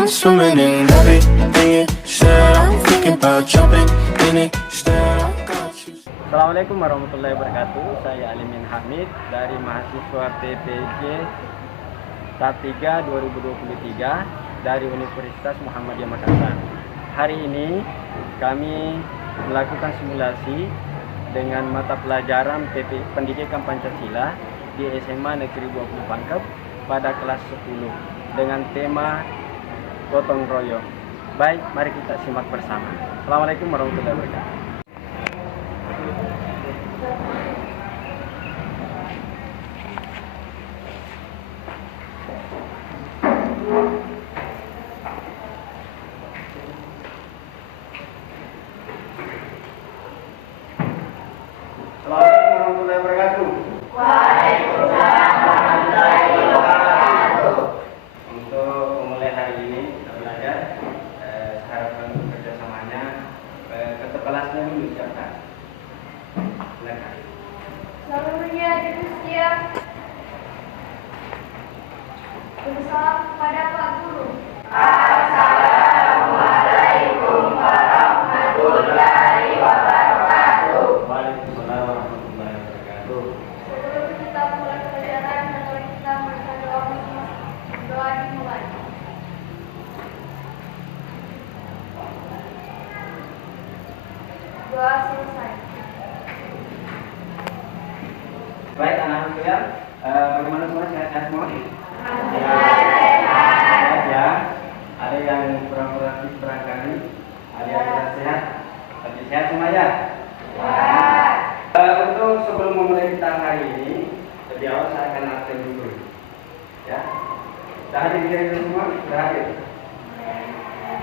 I'm swimming in everything you said. I'm thinking about jumping in it instead. I got you. Assalamualaikum warahmatullahi wabarakatuh. Saya Alimin Hamid dari mahasiswa PPJ Tat3 2023 dari Universitas Muhammadiyah Makassar. Hari ini kami melakukan simulasi dengan mata pelajaran Pendidikan Pancasila di SMA Negeri 20 Pangkep pada kelas 10 dengan tema gotong royong. Baik, mari kita simak bersama. Assalamualaikum warahmatullahi wabarakatuh. Assalamualaikum warahmatullahi wabarakatuh. Waalaikumsalam warahmatullahi wabarakatuh. Untuk memulai hari ini kita belajar, harapan kerjasamanya kata kelasnya dulu silakan. Silakan. Seluruhnya dipercaya bersalam kepada Pak Guru. Assalamualaikum warahmatullahi wabarakatuh. Waalaikumsalam warahmatullahi wabarakatuh. Sebelum kita mulai pelajaran, mari kita membaca doa dimulai. Doa selesai. Baik anak-anak sekalian, bagaimana semua sehat-sehat semua? Sehat. Ya. Ada yang kurang produktif barangkali, ada yang kurang sehat, tapi sehat semua ya. Untuk sebelum memulai kita hari ini, lebih awal saya akan absen dulu. Ya. Sudah hadir di semua? Sudah hadir.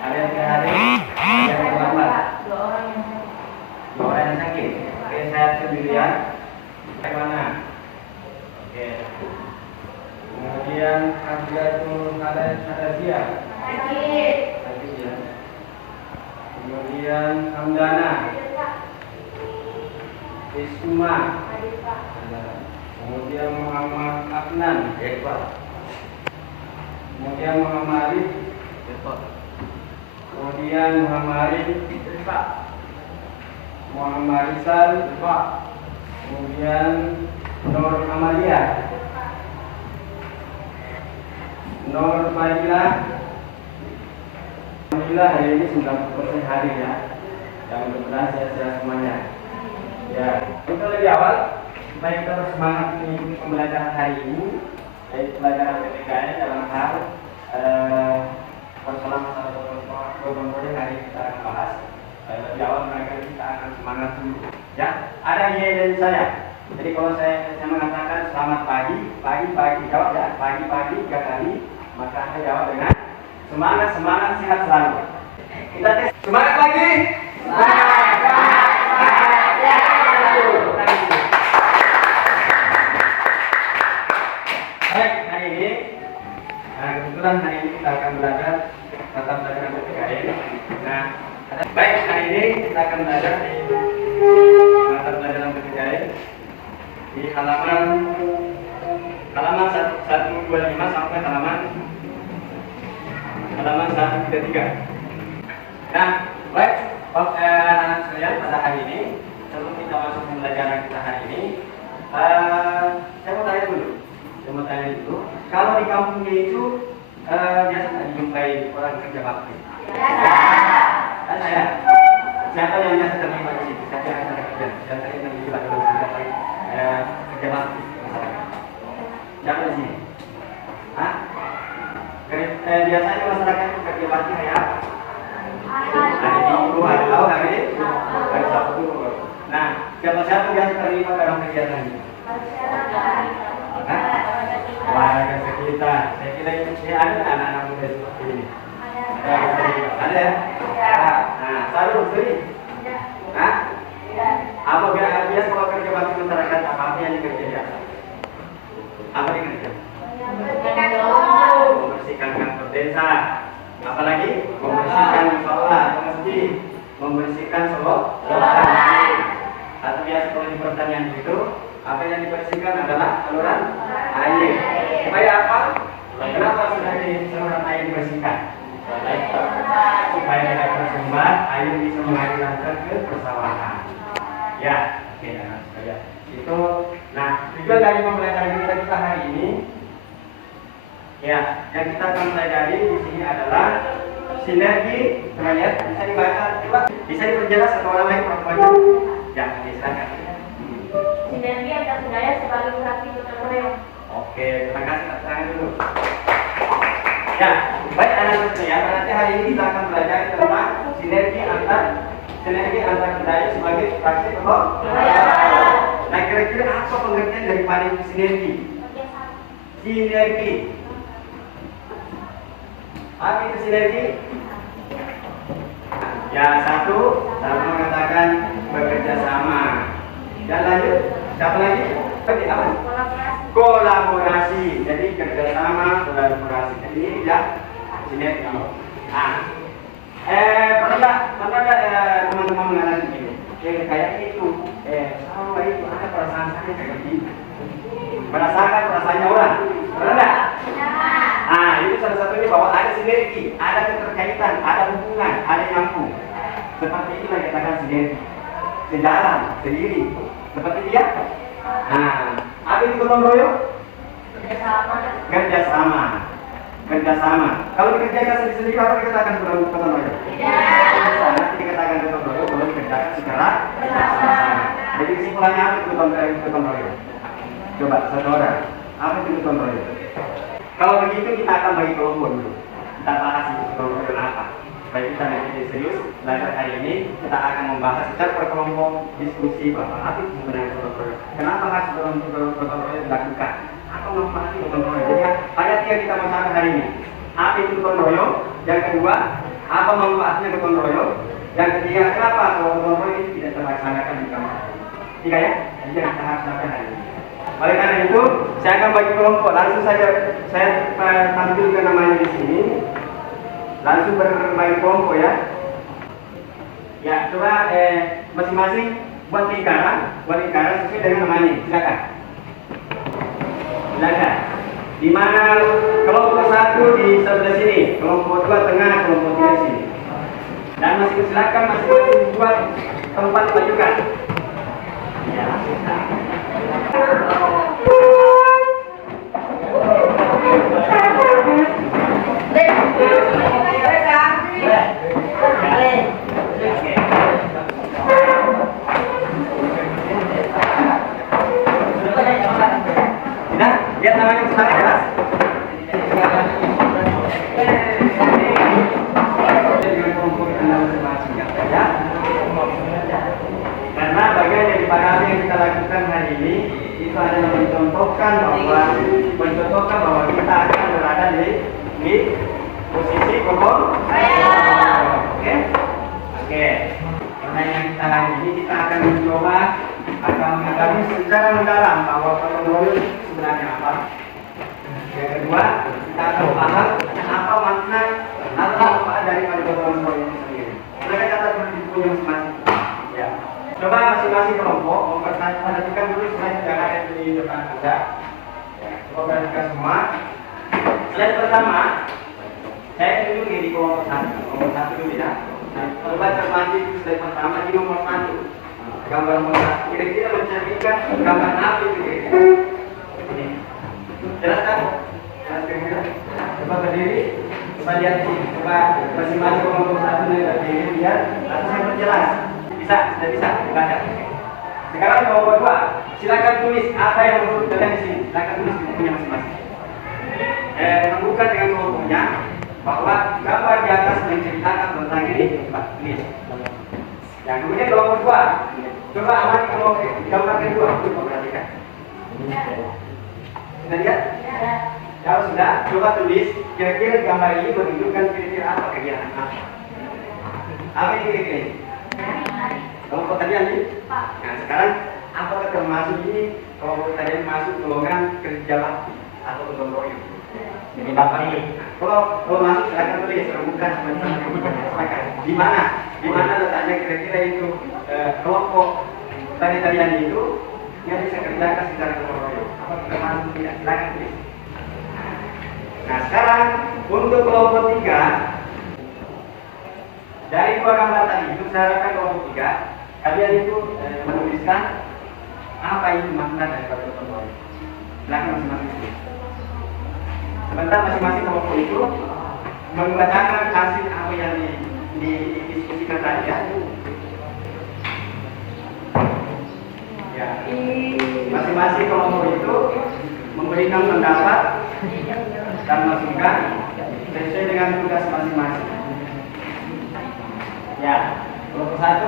Ada yang tidak hadir? Ada yang terlambat? Dua orang yang sakit. Oke, saya sendirian. Bagaimana? Oke. Kemudian Abdul Hadasia. Sakit ya. Kemudian Hamdana. Isma. Kemudian Muhammad Afnan. Kemudian Muhammad Arif. Kemudian Muhammad Arif. Muhammad Rizal. Kemudian Nur Amalia. Nur Fadilah. Alhamdulillah hari ini 90% hadir ya. Yang mudah-mudahan sehat-sehat semuanya. Ya, untuk lebih awal supaya kita bersemangat mengikuti pembelajaran hari ini, yaitu pelajaran PPKN dalam hal persoalan masalah gotong royong hari ini kita akan bahas. Lebih awal mereka kita akan semangat dulu. Ya, ada yang dari saya. Jadi kalau saya mengatakan selamat pagi, pagi jawab ya, pagi 3 kali, maka Anda jawab dengan semangat sehat selalu. Kita tes semangat pagi. Baik, hari ini kebetulan hari ini kita akan belajar mata pelajaran PPKN. Nah, baik, hari ini kita akan belajar di mata pelajaran PPKN di halaman 125 sampai halaman 133. Nah, baik, anak sekalian, pada hari ini sebelum kita masuk pembelajaran kita hari ini, saya mau tanya dulu. Kalau di kampungnya itu biasa nggak dijumpai orang kerja bakti? Biasa. Kan saya. Siapa yang biasa terlibat di situ? Siapa yang ada kerja? Siapa yang terlibat dalam kerja bakti? Siapa di sini? Hah? Biasanya masyarakat itu kerja bakti hari apa? Hari Minggu, hari Sabtu. Nah, siapa biasa terlibat dalam kegiatan ini? Warga sekitar. Saya kira ini ada anak-anak muda seperti ini. Ada ya? Nah, sering. Hah? Apa biasa kalau kerja bakti masyarakat apa yang dikerjakan? Apa yang dikerjakan? Membersihkan kantor desa. Apalagi membersihkan musola atau masjid, membersihkan selokan. Atau biasa kalau di pertanian itu apa yang dibersihkan adalah saluran air. Supaya apa? Kenapa saluran air dibersihkan? Supaya tidak tersumbat, air bisa mengalir lancar ke persawahan. Ya, oke, ya. Itu, nah, tujuan dari pembelajaran kita hari ini, ya, yang kita akan pelajari di sini adalah sinergi. Coba lihat, bisa dibaca, coba bisa diperjelas atau orang lain perempuannya? Ya, silakan. Sinergi antar budaya sebagai praktik gotong royong. Oke, terima kasih atas tangan dulu. Ya, baik anak-anak sekalian, nanti hari ini kita akan belajar tentang sinergi antar budaya sebagai praktik gotong royong. Nah, kira-kira apa pengertian daripada sinergi? Sinergi. Apa itu sinergi? Ya, satu mengatakan bekerja sama. Dan lanjut, siapa lagi? Apa? Kolaborasi. Jadi kerjasama, kolaborasi. Jadi ini ya sinergi. Nah, pernah teman-teman mengalami begini? Kayak itu, sama itu ada perasaan saya kayak gitu. Merasakan perasaannya orang, pernah nggak? Nah, itu salah satunya bahwa ada sinergi, ada keterkaitan, ada hubungan, ada nyambung. Seperti itulah yang katakan sinergi. Sejalan, sendiri. Seperti dia. Nah, apa itu gotong royong? Kerjasama. Kalau dikerjakan sendiri-sendiri, apa dikatakan gotong royong? Tidak. Nanti dikatakan gotong royong kalau dikerjakan secara bersama. Jadi kesimpulannya apa itu gotong royong? Coba satu orang, apa itu gotong royong? Kalau begitu kita akan bagi kelompok dulu. Kita bahas itu gotong royong apa. Baik, kita nanti serius belajar hari ini kita akan membahas secara berkelompok diskusi bahwa apa itu sebenarnya gotong royong. Kenapa harus gotong royong dilakukan? Apa manfaatnya gotong royong? Jadi ayat yang kita bahas hari ini. Apa itu gotong royong? Yang kedua, apa manfaatnya gotong royong? Yang ketiga, kenapa kalau gotong royong ini tidak terlaksanakan di kampung? Tiga ya, jadi yang kita harus lakukan hari ini. Oleh karena itu, saya akan bagi kelompok. Langsung saja saya tampilkan namanya di sini. Langsung berbagi kelompok ya. Ya, coba masing-masing buat lingkaran sesuai dengan namanya. Silakan. Di mana kelompok satu di sebelah sini, kelompok dua tengah, kelompok tiga sini. Dan silakan masing-masing buat tempat majukan. Ya. Sudah? Lihat namanya sebentar jelas. Karena bagian daripada yang kita lakukan hari ini itu adalah mencontohkan bahwa kita akan berada di posisi gotong royong. Oke. Pertanyaan kita hari ini kita akan mencoba akan mengetahui secara mendalam bahwa gotong royong sebenarnya apa. Yang kedua, kita akan paham apa makna atau manfaat daripada gotong royong itu sendiri. Mereka catat di buku masing-masing. Ya. Coba masing-masing kelompok memperhatikan dulu slide yang ada di depan Anda. Coba perhatikan semua. Slide pertama, saya tunjuk di kelompok satu dulu ya. Coba cermati slide pertama di nomor 1. Gambar nomor 1. Kira-kira mencerminkan gambar apa itu kira-kira? Ini. Jelas kan? Coba berdiri. Coba lihat sini. Coba masing-masing kelompok satu berdiri lihat. Lalu saya perjelas. Sudah bisa dibaca. Sekarang kelompok 2. Silakan tulis apa yang menurut kalian di sini. Silakan tulis di bukunya masing-masing. Membuka dengan kelompoknya bahwa gambar di atas menceritakan tentang ini. Coba tulis. Yang kemudian kelompok 2. Coba amati kelompok gambar kedua. Coba perhatikan. Sudah lihat? Kalau sudah, coba tulis kira-kira gambar ini menunjukkan kira-kira apa kegiatan apa. Apa ini kira-kira? Kelompok tadi ini. Nah, sekarang apakah termasuk ini kelompok tadi masuk golongan kerja bakti atau gotong royong? Jadi bapak ini. Kalau masuk silakan tulis bukan sebenarnya. Di mana letaknya kira-kira itu kelompok tadi-tadian itu yang bisa kerjakan secara gotong royong? Apakah termasuk tidak? Silakan tulis. Nah, sekarang untuk kelompok 3 Dari dua gambar tadi itu saya harapkan kelompok 3 kalian itu menuliskan apa itu makna dari gotong royong. Silakan masing-masing. Sebentar masing-masing kelompok itu membacakan hasil apa yang didiskusikan tadi ya. Ya. Masing-masing kelompok itu memberikan pendapat dan masukan sesuai dengan tugas masing-masing. Ya, kelompok 1,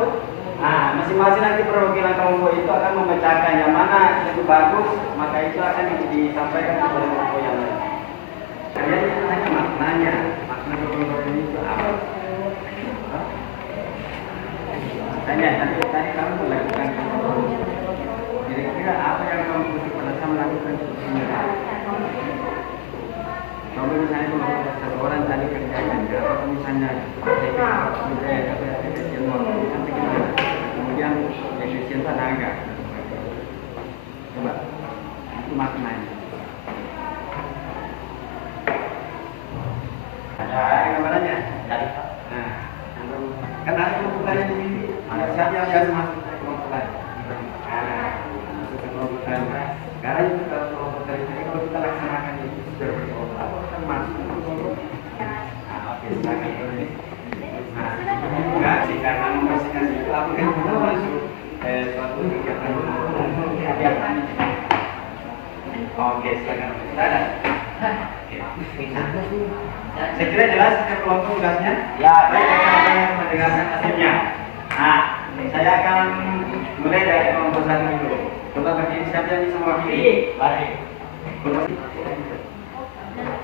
masing-masing nanti perwakilan kelompok itu akan membacakan yang mana itu bagus, maka itu akan disampaikan kepada kelompok yang lain. Kalian itu hanya maknanya, makna kelompok ini itu apa? Tanya, tadi kamu melakukan kira-kira apa yang kamu butuh pada saat melakukan ini? Kalau misalnya kalau satu orang tadi kerjakan, kalau misalnya kemudian efisien tenaga, coba itu maknanya. Ada gambarannya? Nah, kan ada kelompoknya di sini. Ada siapa yang harus masuk ke kelompok? Sekarang itu kelompok dari sini kalau kita laksanakan itu sudah berkelompok, kita masuk ke kelompok. Oke, silakan. Enggak sih, karena membersihkan itu aku kan juga masuk suatu kegiatan. Oke, silakan. Ada. Saya kira jelas setiap kelompok tugasnya. Ya, baik kita akan mendengarkan hasilnya. Nah, saya akan mulai dari kelompok 1 dulu. Coba berdiri siapa yang bisa mewakili? Baik.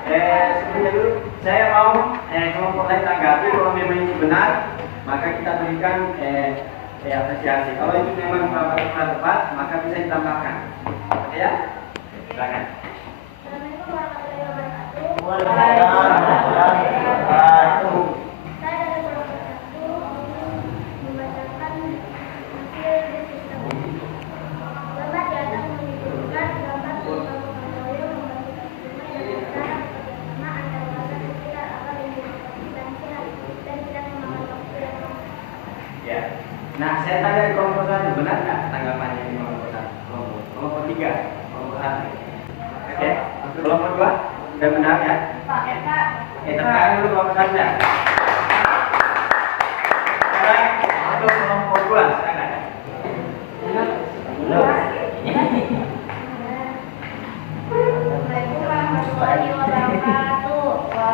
Sebelumnya dulu saya mau kelompok lain tanggapi kalau memang itu benar, maka kita berikan apresiasi. Kalau itu memang kurang tepat, maka bisa ditambahkan. Oke ya? Silakan. Nah, saya tanya kelompok 1, benar nggak tanggapannya di kelompok 1? Kelompok 3, kelompok 1. Oke, kelompok 2, sudah benar ya? Tekan dulu kelompok 1 ya. Sekarang untuk kelompok 2, silakan.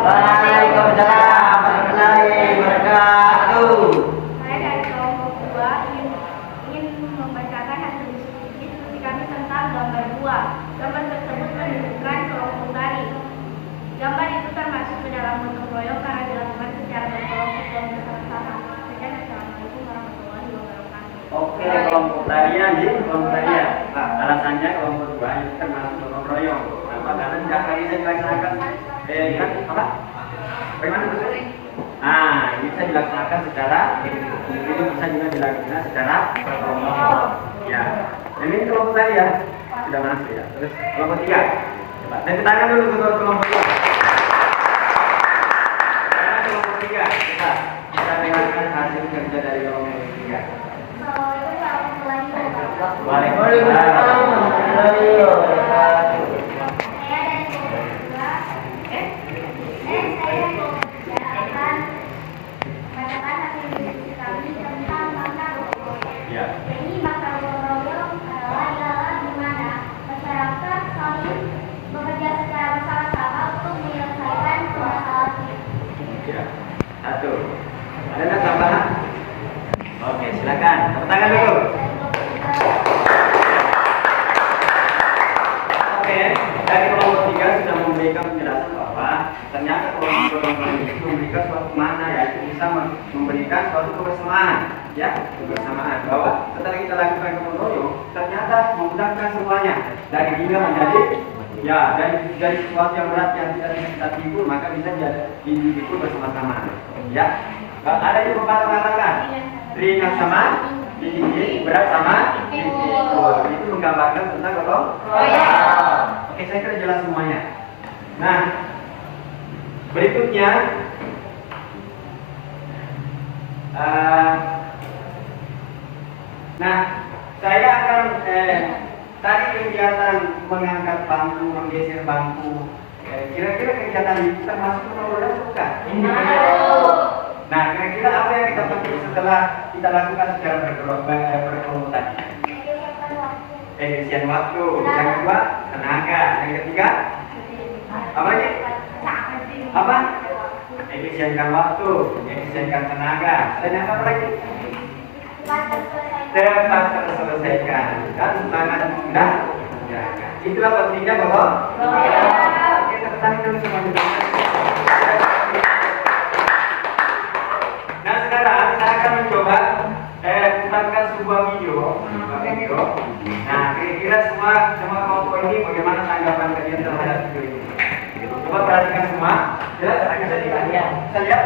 Waalaikumsalam warahmatullahi wabarakatuh. Saya dari kelompok 2 ingin membacakan hasil diskusi kami tentang gambar 2. Gambar tersebut menunjukkan kelompok tari. Gambar itu termasuk ke dalam gotong royong karena dilakukan secara berkelompok dan bersama-sama. Sekian, assalamualaikum warahmatullahi wabarakatuh. Oke, kelompok tarian ya, kelompok tarian. Nah, alasannya kelompok 2 itu termasuk gotong royong. Kenapa? Karena tidak kali saya dilaksanakan kan apa? Bagaimana maksudnya? Ini bisa dilaksanakan secara itu bisa juga dilakukan secara berkelompok. Ya, ini kelompok tadi ya sudah masuk ya. Terus kelompok 3. Coba saya tangan dulu ke kelompok 2. Sekarang kelompok 3 kita dengarkan hasil kerja dari kelompok 3. Waalaikumsalam warahmatullahi wabarakatuh. Ini makna gotong royong adalah ialah di mana masyarakat saling bekerja secara bersama-sama untuk menyelesaikan permasalahan. Ya, 1. Ada nggak tambahan? Oke, silakan. Tepuk tangan dulu. Oke, dari kelompok 3 sudah memberikan penjelasan bahwa ternyata kelompok itu memberikan suatu makna, yaitu bisa memberikan suatu kebersamaan, ya, kebersamaan. Bahwa setelah kita lakukan gotong royong, ternyata memudahkan semuanya dari ringan menjadi ya dari sesuatu yang berat yang tidak bisa kita pikul, maka bisa dipikul bersama-sama. Ya, ada yang mengatakan ringan sama tinggi, berat sama dipikul. Itu menggambarkan tentang gotong royong. Oke, saya kira jelas semuanya. Nah, berikutnya geser bangku. Kira-kira kegiatan itu termasuk pemrograman bukan? Nah, kira-kira apa yang kita petik setelah kita lakukan secara berkelompok tadi? Efisien waktu. Yang kedua, tenaga. Yang ketiga, apa lagi? Apa? Efisienkan waktu, efisienkan tenaga. Dan apa lagi? Cepat terselesaikan dan sangat mudah dikerjakan. Itulah pentingnya Bapak. Oke, tepuk tangan dulu semuanya. Nah, sekarang saya akan mencoba putarkan sebuah video. Nah, kira-kira semua kelompok ini bagaimana tanggapan kalian terhadap video ini? Coba perhatikan semua. Jelas? Bisa dilihat? Bisa lihat?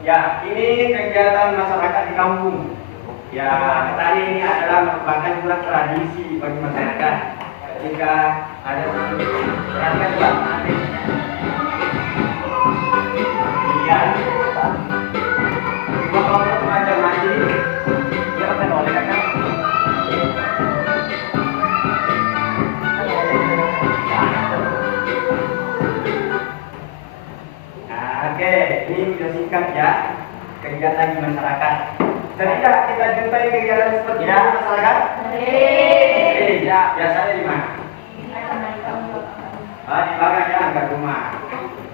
Ya, ini kegiatan masyarakat di kampung. Ya, tadi ini adalah merupakan juga tradisi bagi masyarakat. Ketika ada perhatikan ya. Iya. Dua kelompok remaja mandi. Dia akan oleh kakak. Oke, ini video singkat ya, kegiatan di masyarakat. Tidak kita jumpai kegiatan seperti ini di masyarakat? Ya, biasanya di mana? Di belakang ya, dekat rumah.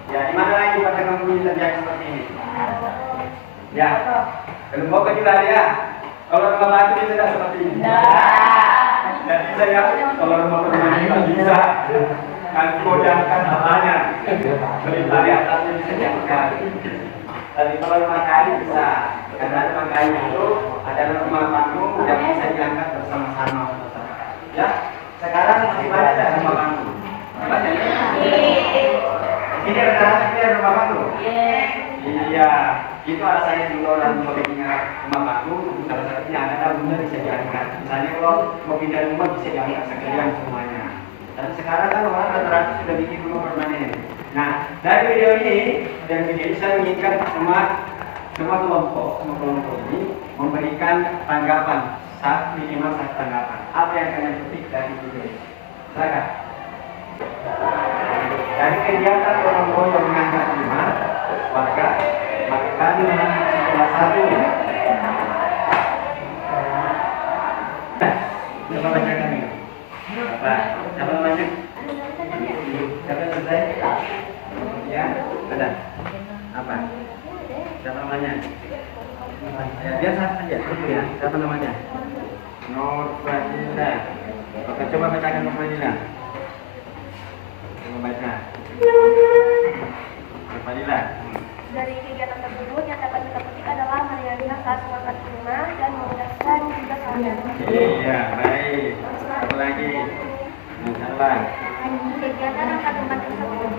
Ya, di mana lagi pada kampung terjadi seperti ini? Ya, belum mau juga ya. Kalau rumah lagi bisa tidak seperti ini? Tidak bisa ya, kalau rumah permainan tidak bisa. Kan kodamkan namanya. Berita di atasnya bisa diangkat. Tapi kalau rumah kayu bisa. Karena rumah kayu itu ada rumah panggung yang bisa diangkat bersama-sama. Ya, sekarang masih banyak ada rumah panggung. Banyak ya? Ini ada rumah panggung. Iya, itu alasannya dulu orang mau pindah rumah panggung. Salah satunya ada rumah bisa diangkat. Misalnya kalau mau pindah rumah bisa diangkat sekalian semuanya. Dan sekarang kan orang rata-rata sudah bikin rumah permanen. Nah, dari video ini dan video ini saya menginginkan semua kelompok ini memberikan tanggapan minimal satu tanggapan. Apa yang kalian petik dari video ini? Silakan. Dari kegiatan kelompok yang mengangkat 5 warga, maka kami menangkap salah satu. Coba bacakan ini. Apa? Siapa namanya? Siapa yang selesai? Ya, ada. Apa? Siapa namanya? Ya, biasa aja. Ya, siapa namanya? Nur Fadila. Oke, coba bacakan Nur Fadila. Coba baca. Nur Fadila. Dari kegiatan tersebut yang dapat kita petik adalah mariana saat semangat rumah dan memudahkan juga saudara. Iya, baik. Satu lagi. Salah. Kegiatan angkat rumah tersebut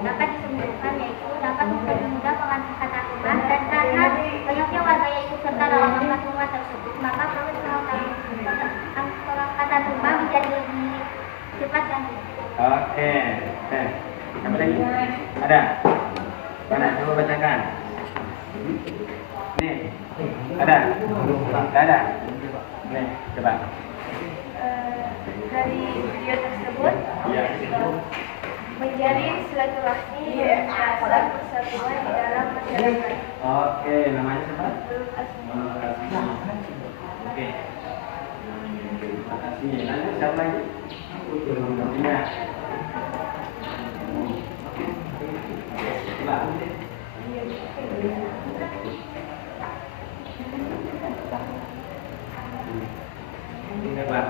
dapat disebutkan yaitu dapat mempermudah pengangkatan rumah dan karena banyaknya warga yang ikut serta dalam angkat rumah tersebut maka proses pengangkatan rumah menjadi lebih cepat dan Oke. Apa lagi? Ada? Mana? Coba bacakan. Nih. Ada? Tidak ada? Nih, coba. dari video tersebut menjalin silaturahmi dan rasa persatuan di dalam masyarakat. Oke, namanya siapa? Oke. Terima kasih. Lanjut siapa lagi? Iya. Coba. Coba.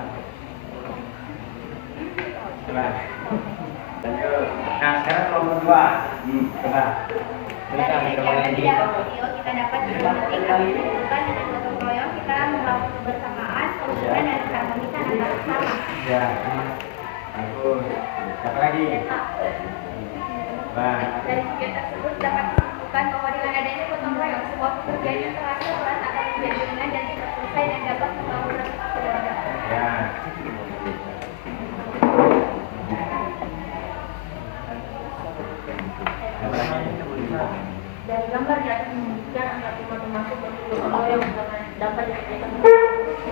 Coba. Lanjut. Nah, sekarang kelompok 2. Coba. Dari kegiatan video kita dapat memetik kebutuhan dengan gotong royong kita membangun kebersamaan, kerukunan dan keharmonisan antar sesama. Ya. Bagus. Siapa lagi? Coba. Dari kegiatan tersebut dapat disebutkan bahwa dengan adanya gotong royong sebuah pekerjaan yang terasa berat akan menjadi ringan dan cepat selesai dan dapat membangun rasa keluarga. Ya. Dari gambar di atas menunjukkan angka rumah termasuk gotong royong dapat dikerjakan.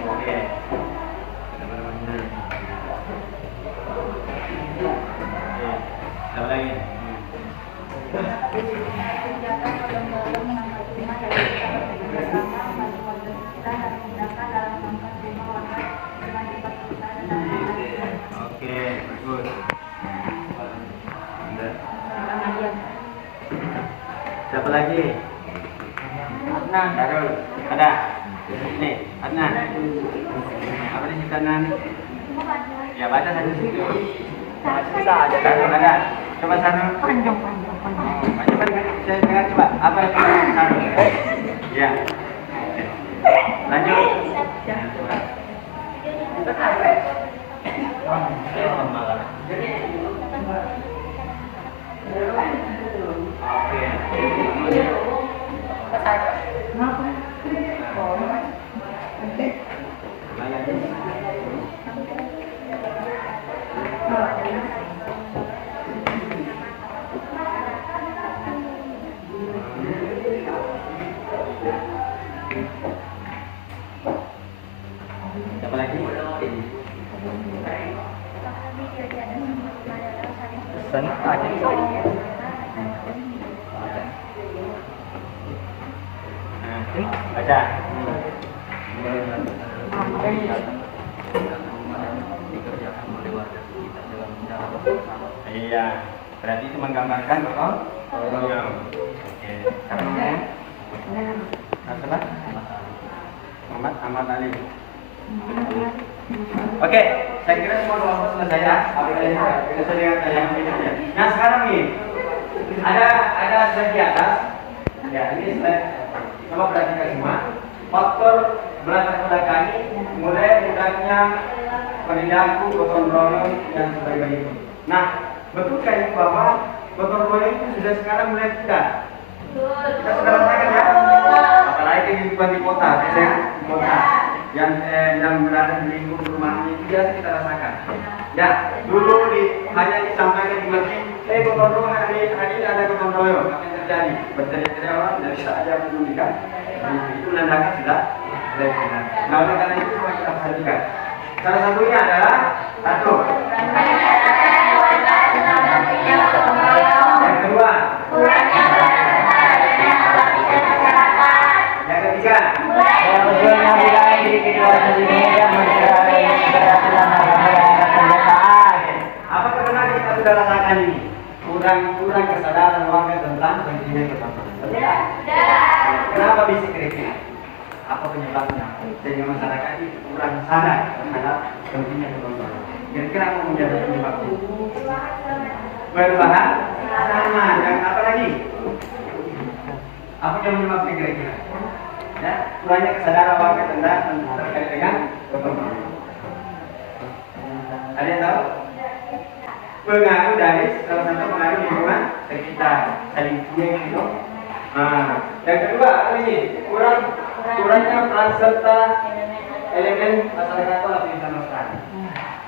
Oke. Teman-teman. Apa lagi? Kegiatan lomba-lomba menambah rumah yang kita bekerjasama membantu warga sekitar dan memudahkan dalam melakukan rumah warga dengan cepat selesai dan lain-lain. Oke, bagus. Udah. Siapa lagi? Adnan. Darul. Ada. Ini, Adnan. Apa nih Adnan? Ya baca satu situ. Bisa aja. Darul ada. Coba Sarul. Panjang. Saya dengar coba. Apa itu Sarul? Ya. Lanjut. Siapa lagi? Pesan aja. Baca. Iya, berarti itu menggambarkan betul? Oke. Namanya? Salah? Muhammad Ahmad Ali. Oke, saya kira semua kelompok selesai ya. Selesai dengan yang berikutnya. Nah sekarang nih, ada slide di atas. Ya ini slide. Coba perhatikan semua. Faktor berlatar belakang mulai mudahnya perilaku gotong royong dan sebagainya. Nah, betulkah ini bahwa gotong royong itu sudah sekarang mulai tidak? Kita sudah rasakan ya. Apalagi kehidupan di kota, misalnya di kota yang berada di lingkup rumahnya itu biasa kita rasakan. Ya, dulu hanya disampaikan di masjid, gotong royong hari ini ada gotong royong. Apa yang terjadi? Berteriak-teriak orang tidak bisa aja pedulikan. Itu menandakan sudah mulai benar. Nah, oleh karena itu semua kita perhatikan. Salah satunya adalah satu. Yang kedua. Yang ketiga. Apakah benar kita sudah rasakan ini? Kurang kesadaran warga tentang pentingnya bersama. Kenapa bisa kritik? Apa penyebabnya? Sehingga masyarakat ini kurang sadar terhadap pentingnya kebersamaan. Kira-kira apa menjadi penyebabnya? Perubahan sama. Dan apa lagi? Apa yang menyebabkan kira-kira? Ya, kurangnya kesadaran warga tentang terkait dengan kebersamaan. Ada yang tahu? Pengaruh dari salah satu pengaruh lingkungan sekitar saling punya gitu. Nah, yang kedua apa ini? Kurangnya peran serta elemen masyarakat atau lapisan masyarakat.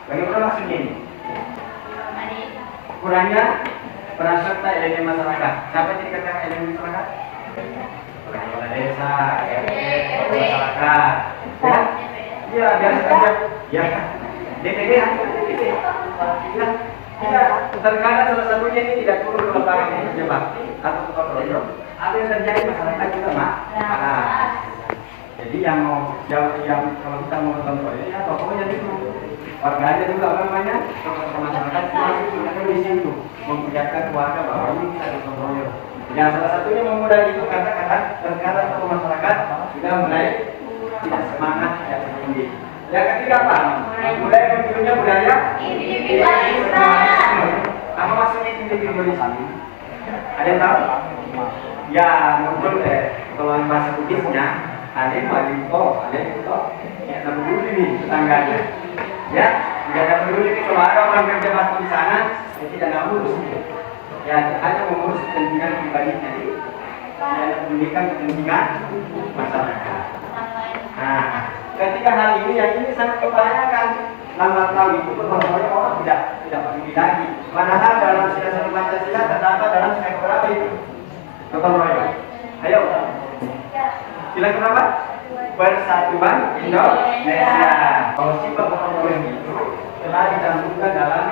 Bagaimana maksudnya ini? Kurangnya peran serta elemen masyarakat. Siapa yang dikatakan elemen masyarakat? Kepala desa, RT, masyarakat. Ya, iya biasa saja. Ya, DPD. Ya, terkadang salah satunya ini tidak perlu ke lapangan yang kerja bakti atau ke program. Apa yang terjadi masyarakat juga mak. Jadi yang kalau kita mau nonton proyek ya tokohnya itu warga aja juga apa namanya tokoh masyarakat semua ada di situ memperlihatkan keluarga bahwa ini kita nonton proyek. Yang salah satunya memudah itu kata-kata terkadang tokoh masyarakat sudah mulai tidak semangat tidak tinggi. Yang ketiga apa? Mulai munculnya budaya individualisme. Apa maksudnya individualisme? Ada yang tahu? Ya muncul kalau bahasa Buddhisnya ada yang malinto, ada yang itu ya peduli nih tetangganya. Ya, tidak peduli nih kalau ada orang kerja bakti di sana, ya tidak ngurus. Ya hanya mengurus kepentingan pribadinya jadi ya memikirkan kepentingan masyarakat. Nah, ketika hal ini yang ini sangat membahayakan. Lambat laun itu berbagai orang tidak peduli lagi. Padahal dalam sila-sila Pancasila terdapat dalam sila berapa itu? Gotong royong. Ayo. Sila berapa? Persatuan Indonesia. Kalau sifat gotong royong itu telah dicantumkan dalam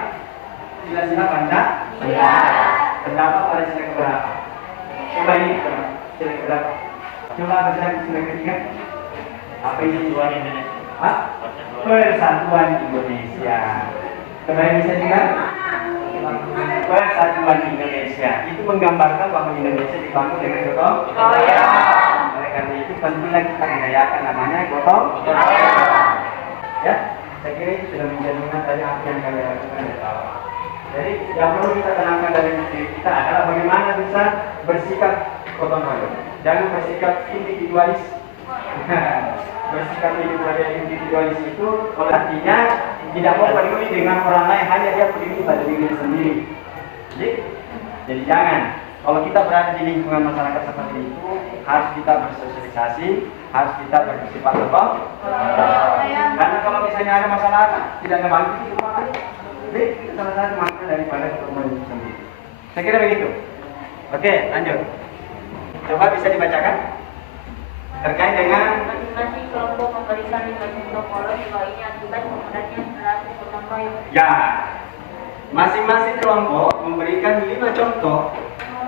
sila-sila Pancasila. Iya. Terdapat pada sila keberapa? Coba ini sila keberapa? Coba baca sila ketiga. Apa ini? Persatuan Indonesia. Hah? Persatuan Indonesia. Coba yang bisa juga? Persatuan Indonesia. Itu menggambarkan bahwa Indonesia dibangun dengan gotong royong. Oleh karena itu pentinglah kita mengayakan namanya gotong royong. Ya, saya kira itu sudah mencerminkan dari apa yang kami lakukan di bawah. Jadi yang perlu kita tenangkan dari diri kita adalah bagaimana bisa bersikap gotong royong. Jangan bersikap individualis. Bersikap individualis itu artinya tidak mau peduli dengan orang lain, hanya dia peduli pada diri sendiri. Jadi jangan. Kalau kita berada di lingkungan masyarakat seperti itu, harus kita bersosialisasi, harus kita bersifat gotong. Karena kalau misalnya ada masalah, tidak ada bantu itu apa? Jadi itu salah satu makna daripada gotong itu sendiri. Saya kira begitu. Oke, lanjut. Coba bisa dibacakan terkait dengan Masing-masing kelompok memberikan 5 contoh polos bahwa ini akibat penggunaannya perilaku gotong royong. ya. Masing-masing kelompok memberikan 5 contoh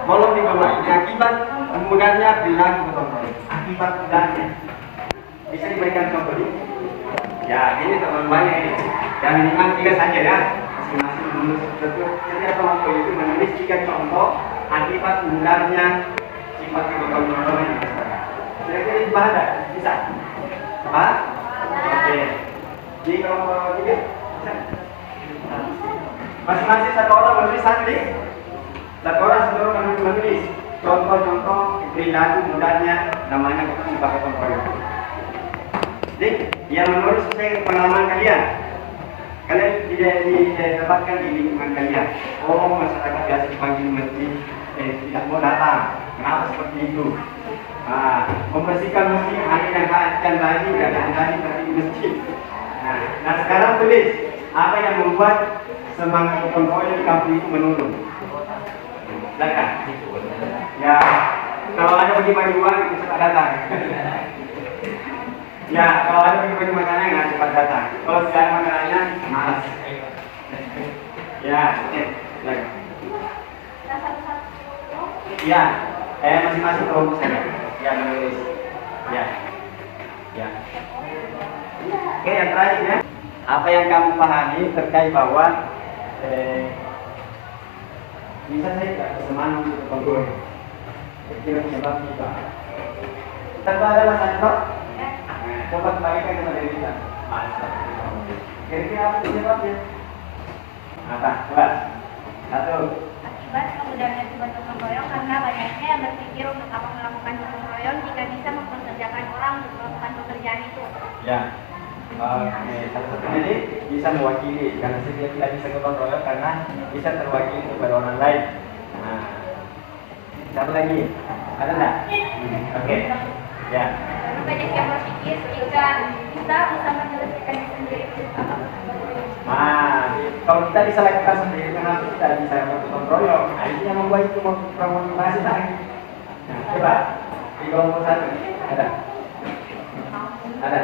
kolom di bawah ini akibat penggunaannya perilaku gotong royong. Akibat penggunaannya. Bisa diberikan contoh ini? Ya, ini teman-teman ini. Yang minimal 3 saja ya. Masing-masing menulis setiap kelompok itu menulis 3 contoh akibat penggunaannya sifat gotong royong yang besar. Kira-kira itu ada? Bisa? Apa? Oke. Jadi kalau tiga, bisa? Masing-masing satu orang menulis satu. Satu orang menulis contoh-contoh perilaku mudahnya namanya sifat gotong royong. Jadi yang menulis sesuai pengalaman kalian. Kalian didapatkan di lingkungan kalian. Oh, masyarakat biasa dipanggil masjid, tidak mau datang. Kenapa seperti itu? Membersihkan masjid hanya yang lagi tidak ada lagi seperti di masjid. Nah sekarang tulis apa yang membuat semangat gotong royong di kampung itu menurun. Silakan. Ya, kalau ada bagi-bagi uang itu cepat datang. Ya, kalau ada bagi-bagi makanan nggak cepat datang. Kalau tidak ada makanannya malas. Ya, oke. Silakan. Ya, masing-masing kelompok saja. Ya, menulis. Ya. Oke, yang terakhir ya. Apa yang kamu pahami terkait bahwa bisa saya tidak bersemangat untuk kontrol. Kira sebab kita. Tanpa ada masalah kok? Coba kembalikan kepada diri kita. Kira-kira apa penyebabnya? Apa? Coba. 1. Akibat kemudahan sifat gotong royong karena banyaknya yang berpikir untuk apa melakukan gotong royong jika bisa mempekerjakan orang untuk melakukan pekerjaan itu. Ya. Oke, jadi bisa mewakili karena dia tidak bisa gotong royong karena bisa terwakili kepada orang lain. Nah, satu lagi, ada nggak? Oke, ya. Banyak yang berpikir jika kita bisa menyelesaikannya sendiri. Nah, kalau kita bisa lakukan sendiri, kenapa kita bisa gotong royong? Nah, ini yang membuat itu memotivasi lagi. Nah, coba di kelompok 1 ada. Ada.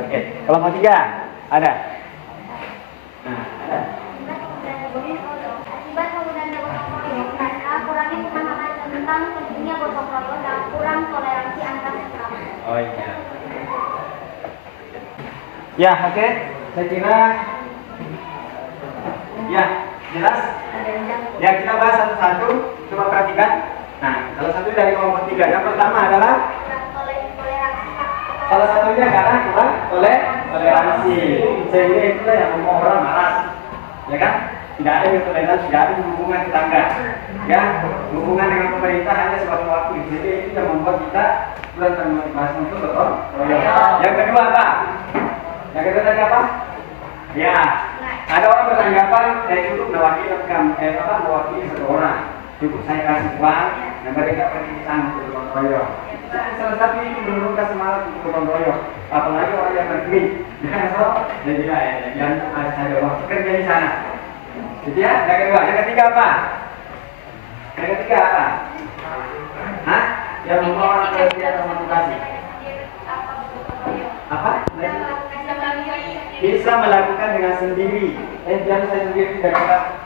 Oke, kelompok 3 ada. Nah, ada. Akibat penggunaan gotong royong karena kurangnya pemahaman tentang pentingnya gotong royong dan kurang toleransi antar sesama. Oh iya. Ya, oke. Saya kira ya, jelas? Ya, kita bahas satu-satu. Coba perhatikan. Nah, salah satu dari kelompok 3. Yang pertama adalah salah satunya adalah kurang toleransi. Sehingga itulah yang membuat orang malas. Ya kan? Tidak ada toleransi, tidak ada hubungan tetangga. Ya, hubungan dengan pemerintah hanya suatu waktu. Jadi itu yang membuat kita kurang termotivasi untuk gotong royong. Yang kedua apa? Yang kedua tadi apa? Ya, ada orang beranggapan saya cukup mewakili seseorang. Cukup saya kasih uang dan mereka pergi di sana untuk gotong royong. Salah satu itu menurunkan semangat untuk gotong royong. Apalagi orang yang berduit. Jadi yang ada waktu kerja di sana. Jadi ya, yang kedua. Yang ketiga apa? Yang ketiga apa? Hah? Yang membawa orang kerja atau motivasi. Apa? Bisa melakukan dengan sendiri. Jangan saya sendiri tidak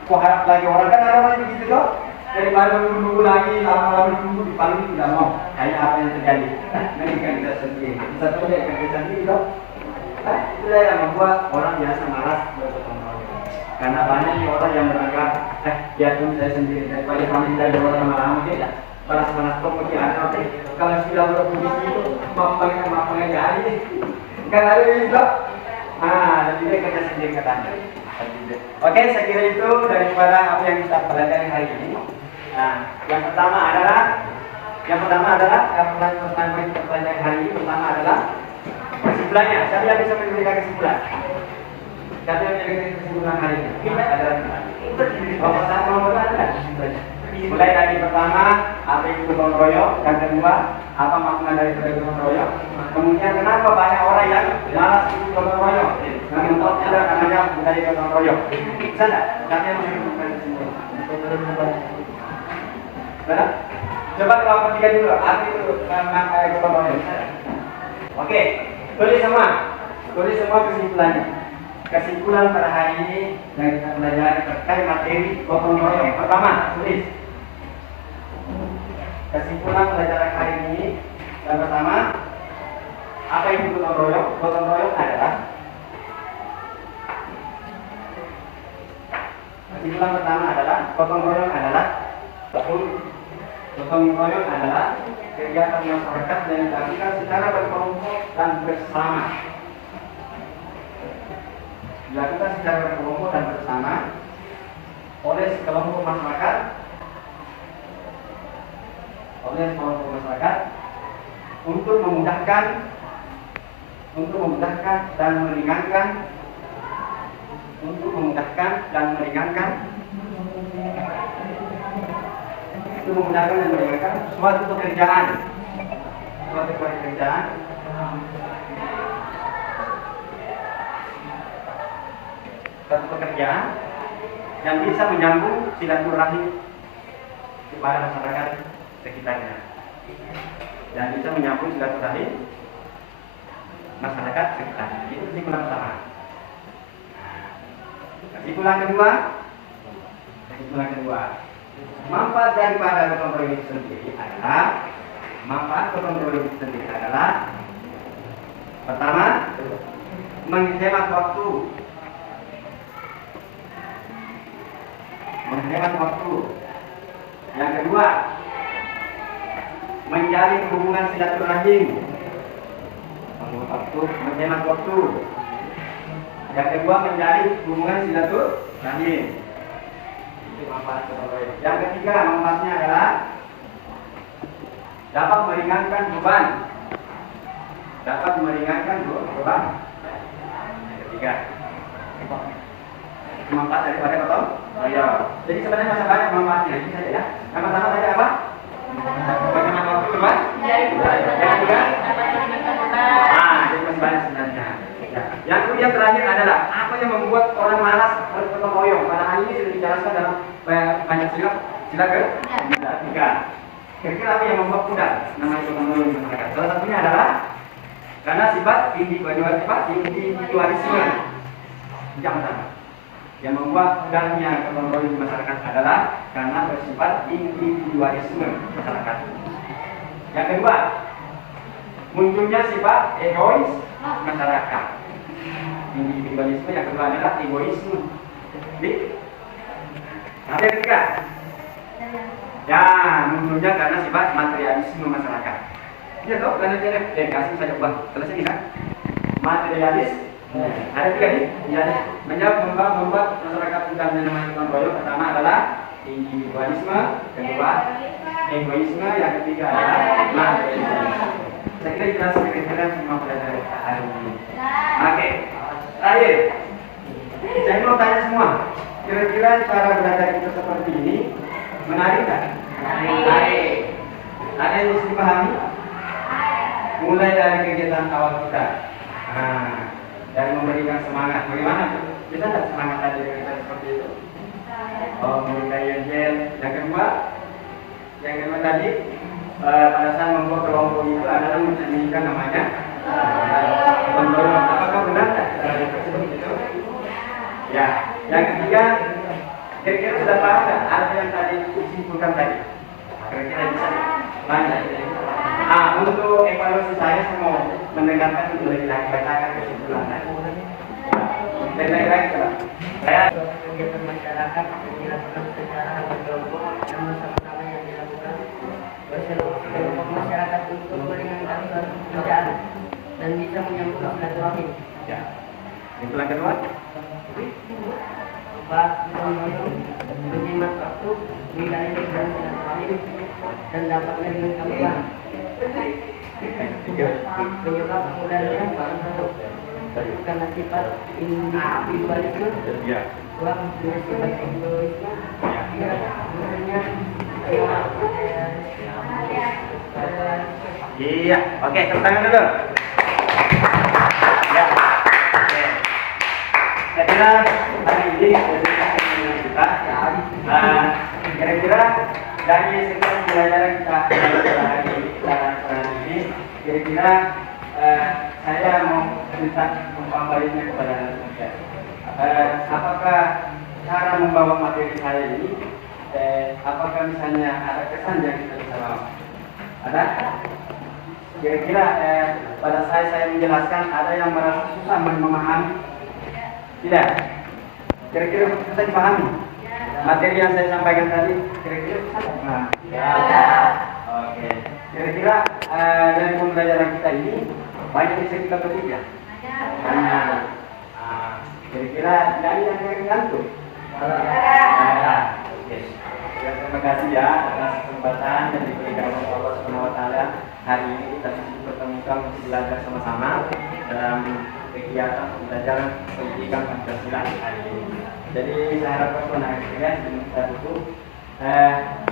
kok harap lagi orang kan ada orang begitu toh. Daripada menunggu lagi lama-lama tunggu dipanggil tidak mau. Hanya apa yang terjadi. Nanti kan kita sendiri. Satu aja kan kita sendiri toh. Itulah yang membuat orang biasa malas bergotong royong. Karena banyak orang yang beranggap, biar pun saya sendiri daripada kami tidak ada orang lama-lama tidak. Panas-panas kok mungkin ada oke. Kalau sudah berposisi itu mau pengen hari kan ada itu. Lebih baik kerja sendiri katanya. Oke, saya kira itu daripada apa yang kita pelajari hari ini. Nah, yang pertama adalah apa yang kita pelajari hari ini pertama adalah kesimpulannya. Siapa yang bisa memberikan kesimpulan? Siapa yang memberikan kesimpulan hari ini? Ada. Mulai dari pertama, apa itu gotong royong, yang kedua, apa makna dari gotong royong, kemudian kenapa banyak orang yang malas ikut gotong royong, mengentot ada namanya budaya gotong royong. Bisa nggak? Siapa yang memberikan kesimpulan? Benar? Coba kelompok tiga dulu, apa itu makna gotong royong? Oke, tulis semua kesimpulannya. Kesimpulan pada hari ini yang kita pelajari terkait materi gotong royong. Pertama, tulis. Kesimpulan pelajaran hari ini yang pertama, apa itu gotong royong? Gotong royong adalah kesimpulan pertama adalah gotong royong adalah kegiatan masyarakat yang dilakukan secara berkelompok dan bersama. Dilakukan secara berkelompok dan bersama oleh sekelompok masyarakat untuk memudahkan dan meringankan suatu pekerjaan yang bisa menyambung silaturahmi kepada masyarakat sekitarnya. Itu kesimpulan pertama. Kesimpulan kedua, manfaat daripada gotong royong itu sendiri adalah pertama, menghemat waktu. Yang kedua, menjalin hubungan silaturahim. Menghemat waktu. Yang kedua, menjalin hubungan silaturahim. Itu manfaat gotong royong. Yang ketiga, manfaatnya adalah dapat meringankan beban. Yang ketiga, manfaat daripada gotong royong. Jadi sebenarnya masih banyak manfaatnya. Ini saja ya. Yang pertama tadi apa? Bagaimana waktu beban? Yang ketiga, jadi masih banyak sebenarnya. Ya. Yang kemudian terakhir adalah apa yang membuat orang malas bergotong royong? Pada hari ini sudah dijelaskan dalam banyak sila ketiga. Kira-kira apa yang membuat mudah namanya gotong royong di masyarakat? Salah satunya adalah karena sifat individualisme. Yang pertama, yang membuat mudahnya gotong royong di masyarakat adalah karena bersifat individualisme masyarakat. Yang kedua, munculnya sifat egois masyarakat. Individualisme yang kedua adalah egoisme. Yang ketiga, munculnya karena sifat materialisme masyarakat. Ya toh, karena dia kasih saja uang, selesai kan? Materialis. Ada tiga nih, membuat masyarakat mudah namanya gotong royong. Pertama adalah individualisme, kedua egoisme, yang ketiga adalah materialisme. Saya kira jelas kira-kira semua pelajaran hari ini. Oke, terakhir, saya mau tanya semua. Kira-kira cara belajar kita seperti ini menarik tak? Menarik. Ada yang bisa dipahami? Mulai dari kegiatan awal kita. Dan memberikan semangat. Bagaimana? Bisa tidak semangat tadi kita seperti itu? Memberikan yel. Yang kedua tadi pada saat membuat kelompok itu adalah menjadikan namanya pemborong. Apakah benar tak? Ya. Yang ketiga Kira-kira sudah paham nggak apa yang tadi disimpulkan tadi? Kira-kira bisa banyak. Untuk evaluasi saya mau mendengarkan itu lagi bacakan kesimpulan. Dan lagi saya Kegiatan masyarakat yang dilakukan secara berkelompok dan bersama-sama yang dilakukan berkelompok masyarakat untuk meringankan suatu pekerjaan dan bisa menyambung silaturahim. ya. Kesimpulan kedua, Pak, menjimat waktu, wilayah dan silaturahim dan dapat meringankan beban. Penyebab mudahnya karena sifat individualisme, uang dengan sifat egoisme, misalnya iya, oke, tepuk tangan dulu. Ya, oke. Saya kira hari ini kita, kira-kira dari sekian pembelajaran kita hari ini, kira-kira saya mau minta baliknya kepada Anda. Apakah cara membawa materi saya ini, apakah misalnya ada kesan yang kita bisa bawa? Ada? Kira-kira pada saya menjelaskan ada yang merasa susah memahami? Tidak? Kira-kira bisa dipahami? Materi yang saya sampaikan tadi, kira-kira bisa dipahami? Ya. Oke. Kira-kira dari pembelajaran kita ini banyak bisa kita petik ya? Banyak. Kira-kira dari yang tergantung? Ada. Oke. Terima kasih ya atas kesempatan yang diberikan oleh Allah Subhanahu wa taala. Hari ini kita bertemukan untuk belajar sama-sama dalam kegiatan pembelajaran pendidikan Pancasila hari ini. Jadi saya harapkan teman-teman sekalian kita tutup.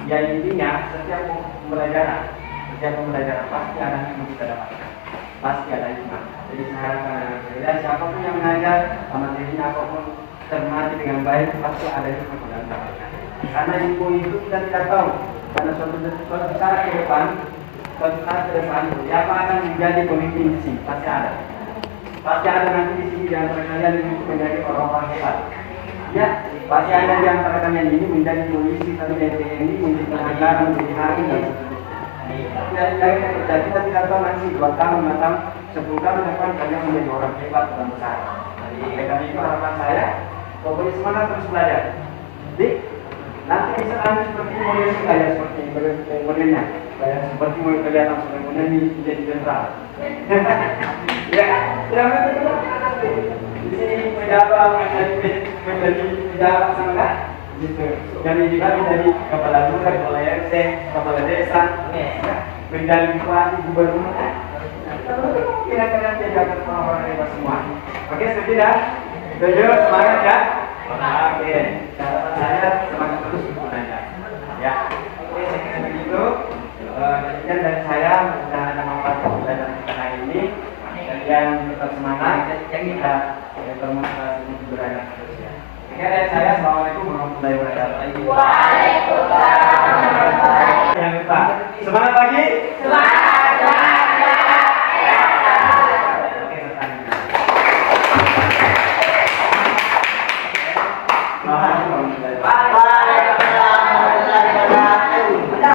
Ya intinya setiap pembelajaran pasti ada yang kita dapatkan, pasti ada hikmah. Jadi saya harapkan sekalian siapapun yang mengajar materinya apapun cermati dengan baik pasti ada hikmah yang dapatkan. Karena ilmu itu kita tidak tahu. Karena suatu saat ke depan siapa akan menjadi pemimpin di sini pasti ada. Pasti ada nanti di sini di antara kalian yang menjadi orang-orang hebat. Ya, pasti ada di antara kalian ini menjadi polisi, menjadi TNI, menjadi pengacara, menjadi hakim dan seterusnya. Kita tidak tahu nanti 2 tahun, 5 tahun, 10 tahun depan kalian menjadi orang hebat dan besar. Jadi karena itu harapan saya, pokoknya semangat terus belajar. Jadi nanti bisa kalian seperti model saya seperti modelnya, saya seperti model kelihatan sebenarnya ini menjadi jenderal. Ya, tidak di sini menjawab menjadi sama gitu. Dan juga menjadi kepala lurah, kepala RT, kepala desa, menjadi bupati, gubernur. Kira-kira jadi orang-orang hebat semua. Oke, sudah. Setuju? Semangat ya. Oke, catatan saya semangat terus belajar. Ya, oke, saya kira begitu. Demikian dari saya, mudah ada manfaat pembelajaran kita hari ini. Kalian tetap semangat, kita bermanfaat.